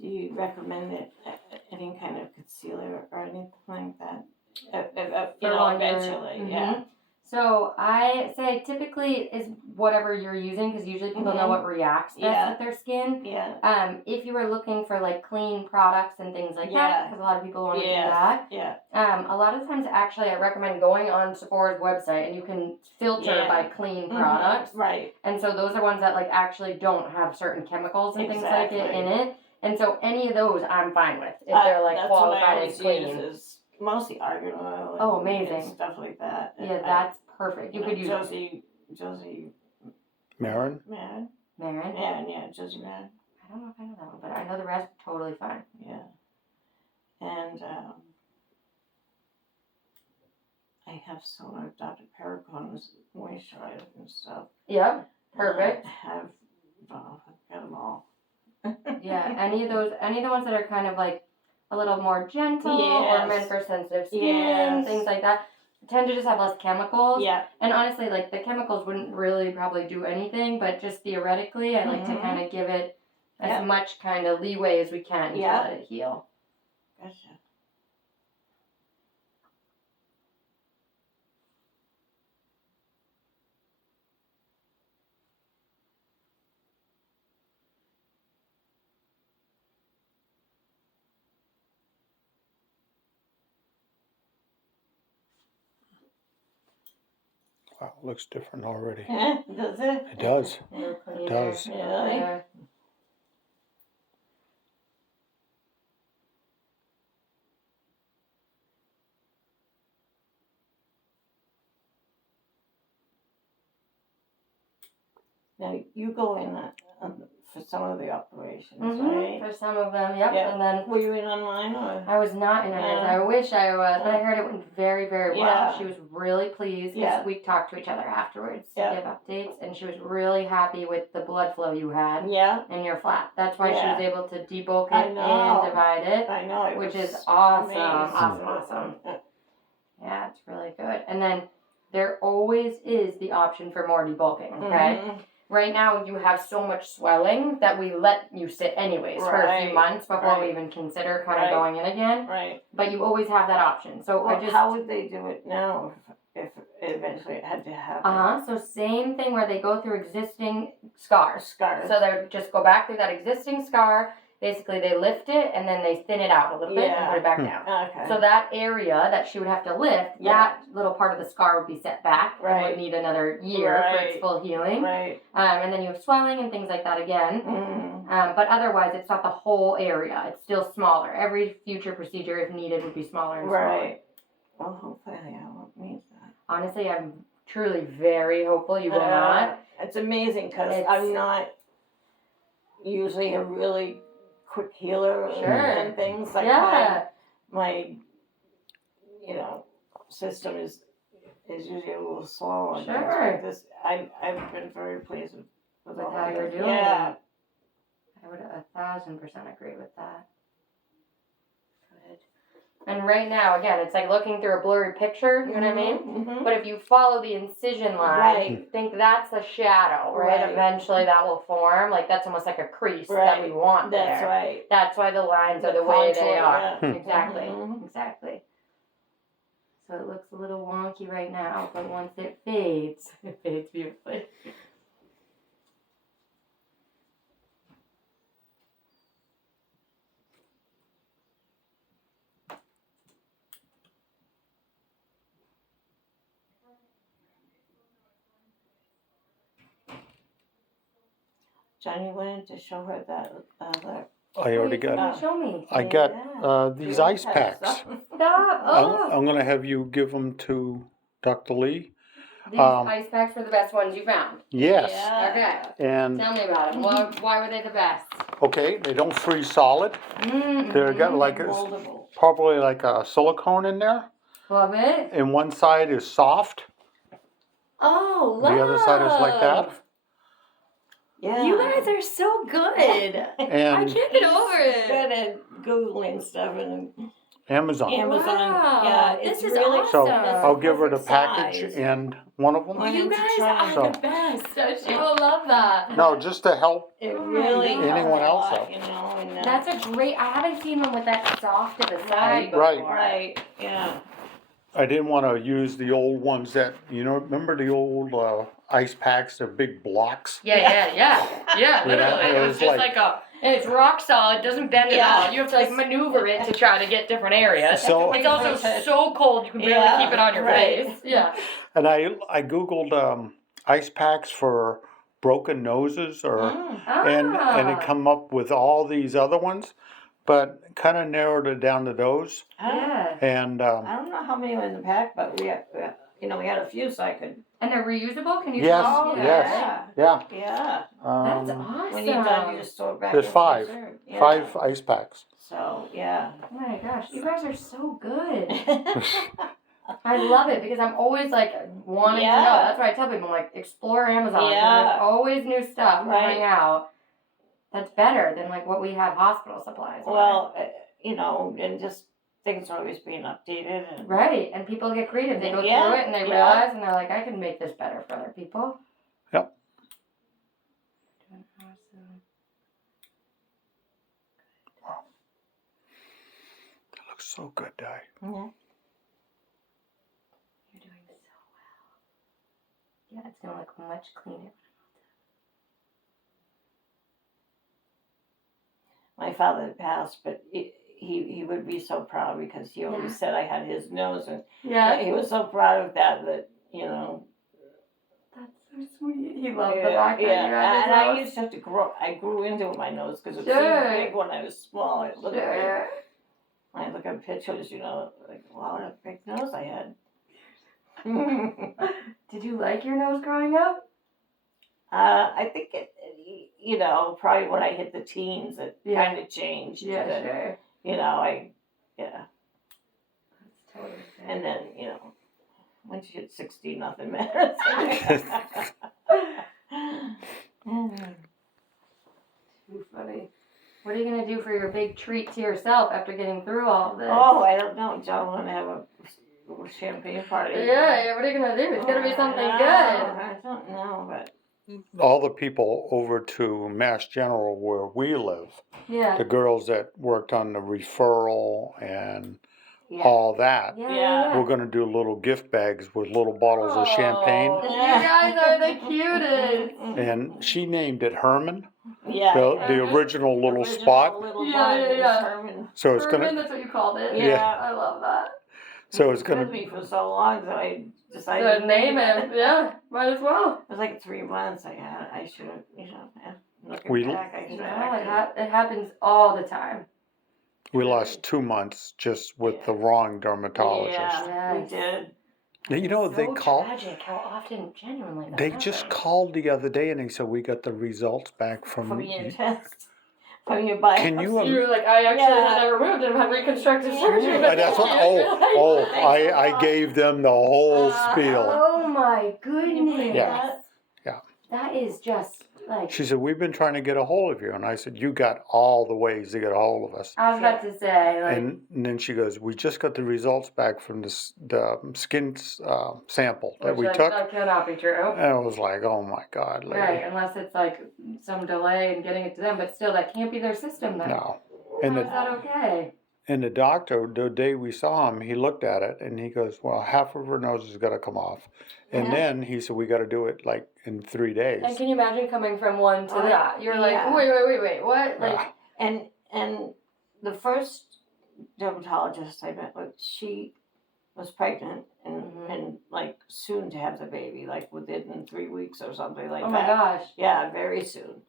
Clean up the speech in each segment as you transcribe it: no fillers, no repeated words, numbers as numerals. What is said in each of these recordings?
Do you recommend it, any kind of concealer or anything like that? Eventually, yeah. So I say typically is whatever you're using, because usually people know what reacts best with their skin. Yeah. If you were looking for like clean products and things like that, because a lot of people want to do that. Yeah. A lot of times, actually, I recommend going on Sephora's website, and you can filter by clean products. Right. And so those are ones that like actually don't have certain chemicals and things like it in it. And so any of those I'm fine with if they're like qualified as clean. Mostly argan oil. Oh, amazing. And stuff like that. Yeah, that's perfect. You could use Josie Marin? Marin? Yeah, Josie Marin. I don't know if I know that one, but I know the rest totally fine. Yeah. And I have some of Dr. Pericon's moisturizer and stuff. Yep, perfect. I've got them all. Yeah, any of the ones that are kind of like a little more gentle or meant for sensitive skin, things like that, tend to just have less chemicals. Yeah. And honestly, like the chemicals wouldn't really probably do anything, but just theoretically, I like to kind of give it as much kind of leeway as we can to let it heal. Gotcha. Wow, it looks different already. Does it? It does. It does. Really? Yeah. Now, you go in for some of the operations, right? For some of them, yep. And then were you in online or? I was not in hers. I wish I was, but I heard it went very, very well. Yeah. She was really pleased because we talked to each other afterwards to give updates, and she was really happy with the blood flow you had in your flat. That's why she was able to debulk it and divide it. I know. Which is awesome. Awesome. Yeah, it's really good. And then there always is the option for more debulking, okay? Right now, you have so much swelling that we let you sit anyways for a few months before we even consider kind of going in again. Right. But you always have that option. So how would they do it now if eventually it had to happen? So same thing where they go through existing scars. So they just go back through that existing scar. Basically, they lift it and then they thin it out a little bit and put it back down. Okay. So that area that she would have to lift, that little part of the scar would be set back and would need another year for its full healing. Right. And then you have swelling and things like that again. But otherwise, it's not the whole area. It's still smaller. Every future procedure, if needed, would be smaller and smaller. Right. Well, hopefully I won't need that. Honestly, I'm truly very hopeful you will not. It's amazing because I'm not usually a really quick healer and things like my system is usually a little slow and things like this. I've been very pleased with how you're doing. Yeah, I would 1,000% agree with that. Good. And right now, again, it's like looking through a blurry picture, you know what I mean? But if you follow the incision line, you think that's a shadow, right? Eventually that will form. Like that's almost like a crease that we want there. That's right. That's why the lines are the way they are. Exactly. Exactly. So it looks a little wonky right now, but once it fades beautifully. Johnny wanted to show her that. I already got. Show me. I got these ice packs. Stop! Oh. I'm gonna have you give them to Dr. Lee. These ice packs were the best ones you found. Yes. Yeah. Okay. And tell me about them. Why were they the best? Okay, they don't freeze solid. They're got like probably like a silicone in there. Love it. And one side is soft. Oh, love. The other side is like that. Yeah. You guys are so good. And I can't get over it. Good at Googling stuff Amazon. Amazon. Wow, Yeah, it's this is really awesome. So it's I'll give her the perfect package size. and one of them. Why You don't guys try are it? So- the best. So she will love that. No, just to help. It Oh my really God. helps Anyone a else lot, out. you know. And, That's a great. I haven't seen one with that soft of a side Right, before. right. right, yeah. I didn't want to use the old ones that, remember the old ice packs, they're big blocks? Yeah, literally. it It was was just like- like and it's rock solid, doesn't bend Yeah. at all. You have to like maneuver it to try to get different areas. So- It's also so cold you can barely Yeah, keep it on your right. face. Yeah. And I Googled ice packs for broken noses and it come up with all these other ones, but kind of narrowed it down to those. Yeah. And I don't know how many were in the pack, but we had a few, so I could. And they're reusable? Can you Yes, tell? yes. Yeah. yeah, Yeah. That's um, awesome. When you're done, you just throw it back. There's in the 5. freezer. Yeah. 5 ice packs. So yeah. Oh my gosh, you guys are so good. I love it because I'm always like wanting to know. Yeah. That's why I tell people, I'm like, explore Amazon. 'Cause Yeah. There's always new stuff Right. coming out. That's better than like what we have hospital supplies. on. Well, and just things are always being updated and. Right, and people get creative. They go Yeah, through it and they yeah. realize, and they're like, I can make this better for other people. Yep. Doing awesome. It looks so good, Di. Yeah. You're doing so well. Yeah, it's gonna look much cleaner. My father had passed, but he would be so proud because he always said I had his nose, and Yeah, he was so proud of that. that's so sweet. He loved the fact that yeah. you had And his I nose. used to have to I grew into my nose because it Sure. seemed big when I was small. It looked big. Sure. When I look at pictures, like, wow, what a big nose I had. Did you like your nose growing up? I think probably when I hit the teens, it Yeah. kind of changed. Yeah, that, sure. Yeah. That's totally fair. And then, once you hit 60, nothing matters. Too funny. What are you gonna do for your big treat to yourself after getting through all of this? Oh, I don't know. John want to have a little champagne party. Yeah, what are you gonna do? It's gonna be something good. I don't know, but All the people over to Mass General where we live, Yeah. the girls that worked on the referral and yeah. all that, Yeah. we're going to do little gift bags with little bottles of champagne. Oh, you guys are the cutest. And she named it Herman, Yeah. the original little spot. Little Yeah, bud yeah, was yeah. Herman. So it's Herman, going to, that's what you called it. Yeah. I love that. so it's He going was with to, me for so long, so I decided So name him. Yeah, might as well. It was like 3 months. I should have. Looking We- back, I should Yeah, it happens all the time. we lost 2 months just with the wrong dermatologist. Yeah, we Yes. did. And they so called, tragic how often genuinely that they happens. just called the other day and they said, we got the results back From your test, from your biopsy. Can you You were like, I actually Yeah. had that removed and had reconstructive surgery. But That's what, I gave them the whole spiel. Oh my goodness. Yeah. Yeah. That is just like. She said, we've been trying to get a hold of you. And I said, you got all the ways to get a hold of us. I was about to say, like. And then she goes, we just got the results back from the skin sample that we which, took. That cannot be true. And I was like, oh my God, lady. Right, unless it's like some delay in getting it to them, but still, that can't be their system then. No. How And is the, that okay? and the doctor, the day we saw him, he looked at it and he goes, well, half of her nose is going to come off. And Yeah. then he said, we got to do it like in 3 days. And can you imagine coming from one to that? You're like, Yeah. wait, what? Like, And the first dermatologist I met with, she was pregnant and like soon to have the baby, like within 3 weeks or something like oh that. my gosh. Yeah, very soon.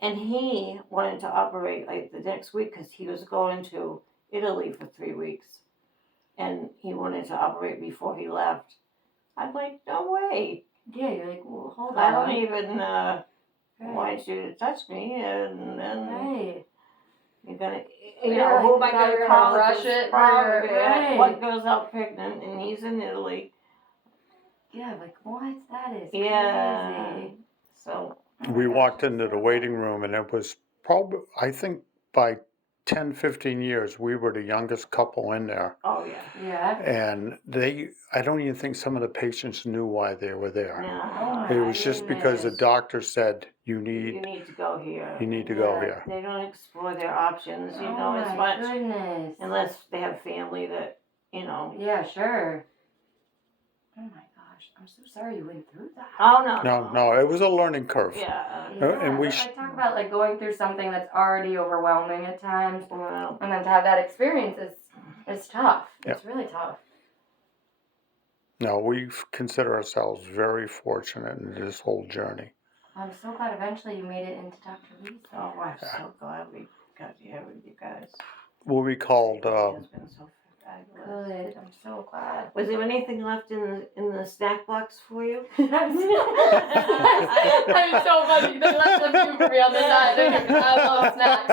And he wanted to operate like the next week because he was going to Italy for 3 weeks. And he wanted to operate before he left. I'm like, no way. Yeah, you're like, well, hold I on. don't even Right. want you to touch me. And then Right. you're going to, Yeah, who am I now going you're to gonna call? rush If it it's for probably your- right. one goes out pregnant and he's in Italy. Yeah, like, what? That is Yeah. crazy. So, Oh my We gosh, walked that's into so the waiting room and it was probably, I think by 10, 15 years, we were the youngest couple in there. Oh, yeah. Yeah. And I don't even think some of the patients knew why they were there. No. Oh, It was just because the goodness. doctor said, you You need need to go here. to go Yeah. here. They don't explore their options, you Oh know, as my much. goodness. Unless they have family that, you know. Yeah, sure. Oh my gosh, I'm so sorry you went through that. Oh, no. No, it was a learning curve. Yeah. Yeah, and we but like talk about like going through something that's already overwhelming at times, Well, and then to have that experience is tough. Yeah. It's really tough. No, we consider ourselves very fortunate in this whole journey. I'm so glad eventually you made it into Dr. Lee's. oh, I'm so glad we got here with you guys. What we called, It has been so fabulous. Good. I'm so glad. Was there anything left in the snack box for you? I'm so funny. They left a few for me on the side. I love snacks.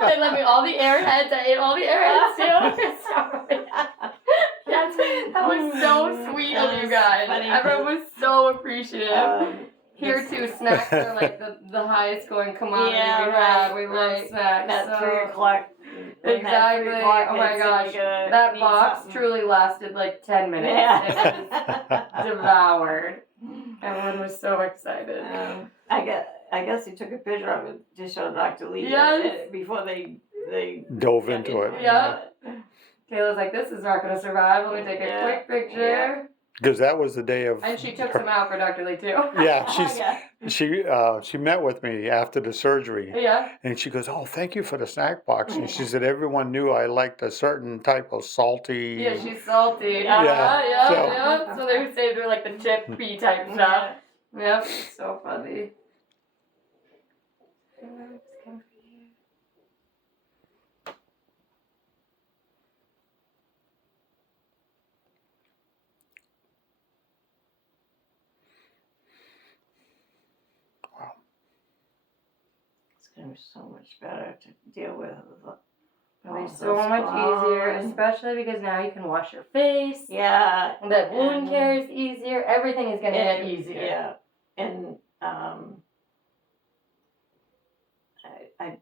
They left me all the airheads. I ate all the airheads too. Yes, that was so sweet of you guys. Funny. Everyone was so appreciative. Here This- too, snacks are like the highest going commodity Yeah, we have. right, We right. love snacks. That so. 3 o'clock. when that Exactly. 3 o'clock Oh my hits and gosh. you're gonna That need box something. truly lasted like 10 minutes. It Yeah. was devoured. Everyone was so excited. I guess he took a picture of it to show Dr. Lee Yes. before they dove got into it. Yeah. Kayla's like, this is not going to survive. Let me take a Yeah. quick picture. Because that was the day of. And she took some out for Dr. Lee too. Yeah, Yeah. she met with me after the surgery, Yeah. and she goes, "Oh, thank you for the snack box." And she said everyone knew I liked a certain type of salty. Yeah, she's salty. Yeah. Yeah. So- Yeah. So they saved her like the chippy type stuff. Yep. So funny. It's gonna be so much better to deal with. It'll be all so those much easier, gone. especially because now you can wash your face. Yeah. The wound and- care is easier. Everything is gonna get and- easier. Yeah, and I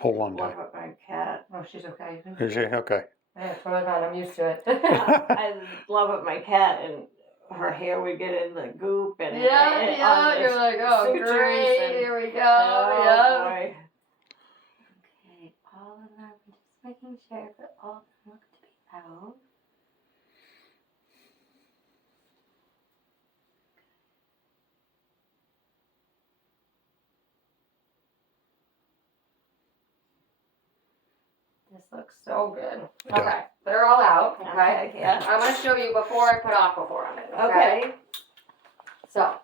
Hold on, love Dad. what my cat. Oh, she's okay. Is she okay? Yeah, totally fine. I'm used to it. I love it, my cat, and her hair would get in the goop and on yeah. the You're like, oh, sutures great. and- Here we go. Oh, yeah. boy. Okay, all of them. Just making sure that all of them look to be out. This looks so good. It does. Okay, they're all out. Okay. Yeah. I want to show you before I put Aquaphor on it. Okay. So,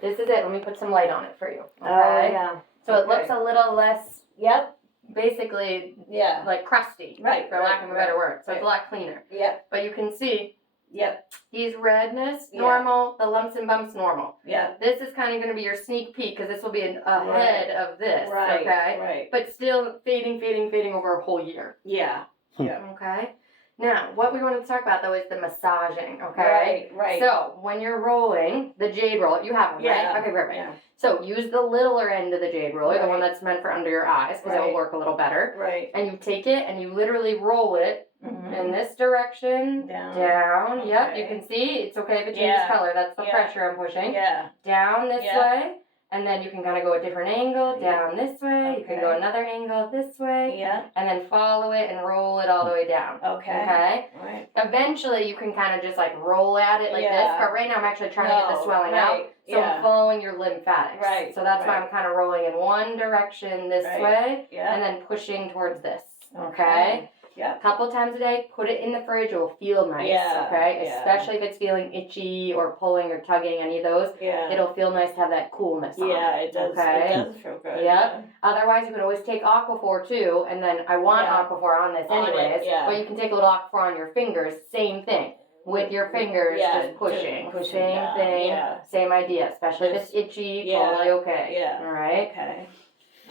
this is it. Let me put some light on it for you. Okay. Oh, yeah. So it Okay. looks a little less, Yep. basically, Yeah. like crusty. Right, For lack of a right, better word. So right. it's a lot cleaner. Yep. But you can see Yep. these redness, Yeah. normal. The lumps and bumps, normal. Yep. This is kind of going to be your sneak peek because this will be ahead of this. Right. Okay. Right. But still fading over a whole year. Yeah. Yeah. Okay. Now, what we wanted to talk about though is the massaging. Okay. Right. Right. So when you're rolling the jade roller, you have one, Yeah. right? Okay, perfect. Yeah. So use the littler end of the jade roller, the one Right. that's meant for under your eyes, because it Right. will work a little better. Right. And you take it and you literally roll it Mhm. in this direction, Down. down. Yep, Okay. you can see it's okay if it changes Yeah. color. That's the Yeah. pressure I'm pushing. Yeah. Down this Yeah. way, and then you can kind of go a different angle. Down this way. You can go Okay. another angle this way, Yeah. and then follow it and roll it all the way down. Okay. Okay. Right. Eventually, you can kind of just like roll at it like Yeah. this. But right now, I'm actually trying to get the swelling out. Right. So Yeah. I'm following your lymphatics. Right, So that's why right. I'm kind of rolling in one direction this Right. way, Yeah. and then pushing towards this. Okay. Yeah. A couple times a day, put it in the fridge. It will feel nice. Yeah, Okay. yeah. Especially if it's feeling itchy or pulling or tugging, any of those. Yeah. It'll feel nice to have that coolness on Yeah, it does. Okay. It does feel good. Yep. Otherwise, you can always take Aquaphor too, and then I want Yeah. Aquaphor on this On it, anyways. yeah. But you can take a little Aquaphor on your fingers. Same thing. With your fingers, Yeah, just pushing. just pushing Same down, thing. yeah. Same idea. Especially if it's itchy, Yeah, totally okay. yeah. All right. Okay.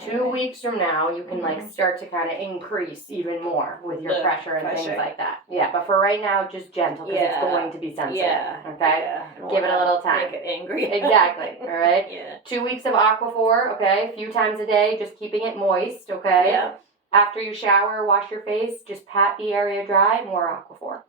2 weeks from now, you can like Mhm. start to kind of increase even more with your The pressure and things pressure. like that. Yeah, but for right now, just gentle because it's Yeah. going to be sensitive. Yeah. Okay. Yeah. I don't Give it a wanna little time. Make it angry. Exactly. All right. Yeah. 2 weeks of Aquaphor. Okay, a few times a day, just keeping it moist. Okay. Yeah. After you shower, wash your face, just pat the area dry, more Aquaphor.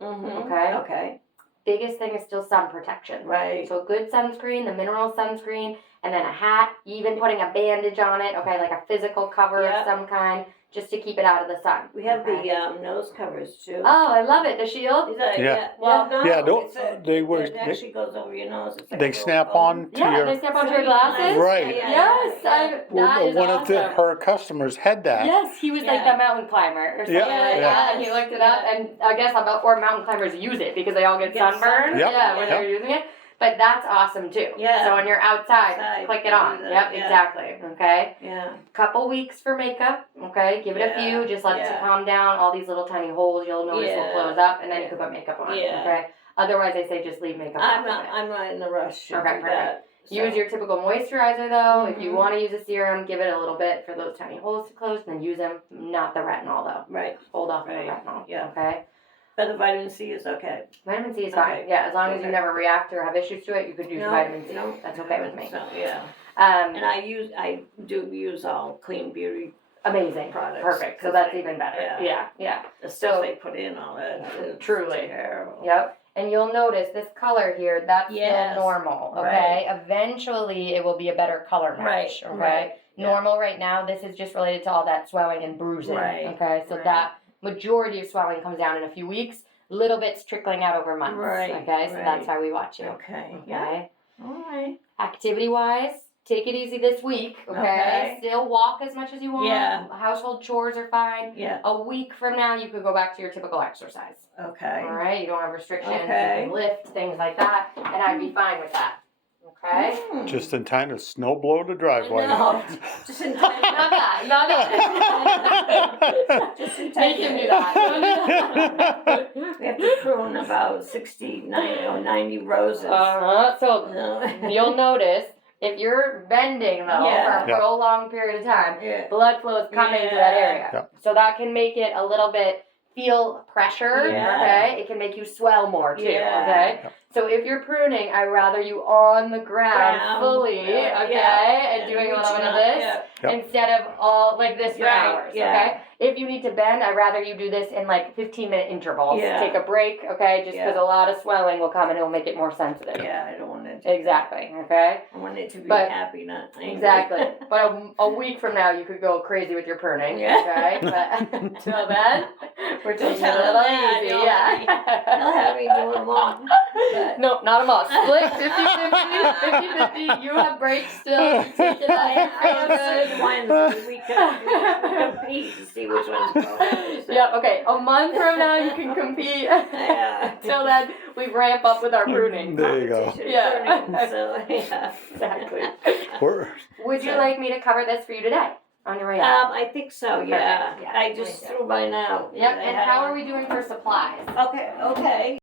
Okay? Okay. Biggest thing is still sun protection. Right. So a good sunscreen, the mineral sunscreen, and then a hat, even putting a bandage on it, okay, like a physical cover Yeah. of some kind, just to keep it out of the sun. We have okay? the nose covers too. Oh, I love it. The shield? Is that, Yeah. Well, no. Yeah, it actually goes over your nose. It's like they a little snap cone. on to Yeah, your. they snap onto your glasses. Right. Yes, that is One awesome. of her customers had that. Yes, he was like Yeah. the mountain climber or something Yeah, like yeah. that. And he looked it up, and I guess about 4 mountain climbers use it because they all get Get sunburned. sunburned. Yep. Yeah, when Yeah. they're using it. But that's awesome too. Yeah. So when you're outside, Outside, click it do on. that, Yep, yeah. exactly. Okay. Yeah. Couple weeks for makeup. Okay, give it a Yeah, few. Just let it yeah. calm down. All these little tiny holes you'll notice will Yeah, close up, and then you yeah. can put makeup on. Yeah. Okay. Otherwise, I say just leave makeup on. I'm not in a rush to Okay, do perfect. that. Use so. your typical moisturizer though. If you Mhm. want to use a serum, give it a little bit for those tiny holes to close, and then use them. Not the retinol though. Right. Hold off on the Right. retinol. Yeah. Okay. But the vitamin C is okay. Vitamin C is fine. Okay. Yeah, as long as you Okay. never react or have issues to it, you could use No, vitamin C. no. That's okay with me. So yeah. Um, And I do use all clean beauty amazing. products. Perfect. So 'cause that's they- even better. yeah. Yeah, yeah. The So- stuff they put in all that. It's Truly. terrible. Yep. And you'll notice this color here, that's Yes. still normal, okay? Eventually, it will be a better color match, Right, okay? right, yeah. Normal right now, this is just related to all that swelling and bruising, Right, okay? So right. that majority of swelling comes down in a few weeks, little bits trickling out over months, Right, okay? So right. that's how we watch you, Okay. okay? Yeah. All right. Activity-wise, take it easy this week, okay? Okay. Still walk as much as you want. Yeah. Household chores are fine. Yeah. A week from now, you could go back to your typical exercise. Okay. All right, you don't have restrictions, Okay. you can lift, things like that, and I'd be fine with that. Okay? Mm. Just in time to snow blow the driveway. No. Just in time. Not that, not that. Just in time. Make him do that. Don't do that. We have to prune about 90 roses. So No. you'll notice if you're bending though Yeah. for a Yeah. prolonged period of time, Yeah. blood flow is coming to that Yeah. area. Yeah. So that can make it a little bit feel pressure, Yeah. okay? It can make you swell more too, Yeah. okay? Yep. So if you're pruning, I'd rather you on the ground fully, Yeah. okay? Yeah. And doing a little reaching bit of up, this yeah. Yep. instead of all like this for Right, hours, yeah. okay? If you need to bend, I'd rather you do this in like 15-minute intervals. Yeah. Take a break, okay? Just because Yeah. a lot of swelling will come and it'll make it more sensitive. Yeah, I don't want it to. Exactly, okay? I want it to be But- happy, not angry. Exactly. But a week from now, you could go crazy with your pruning, Yeah. okay? But until then, we're Don't taking it a tell him little that, easy, he'll yeah. He'll have me do them all. But- No, not a must. Split 50-50. You have breaks still. You take it I out. have certain ones that we compete to see which ones go. So, Yeah, okay. A month from now, you can compete. Yeah. Until then, we ramp up with our pruning. There you go. Competition Yeah. pruning, so, yeah. Exactly. We're- Would you like me to cover this for you today? On your way out? I think so, yeah. Perfect, yeah. I just threw mine out. Yep, I and had how are one. we doing for supplies? Okay, okay.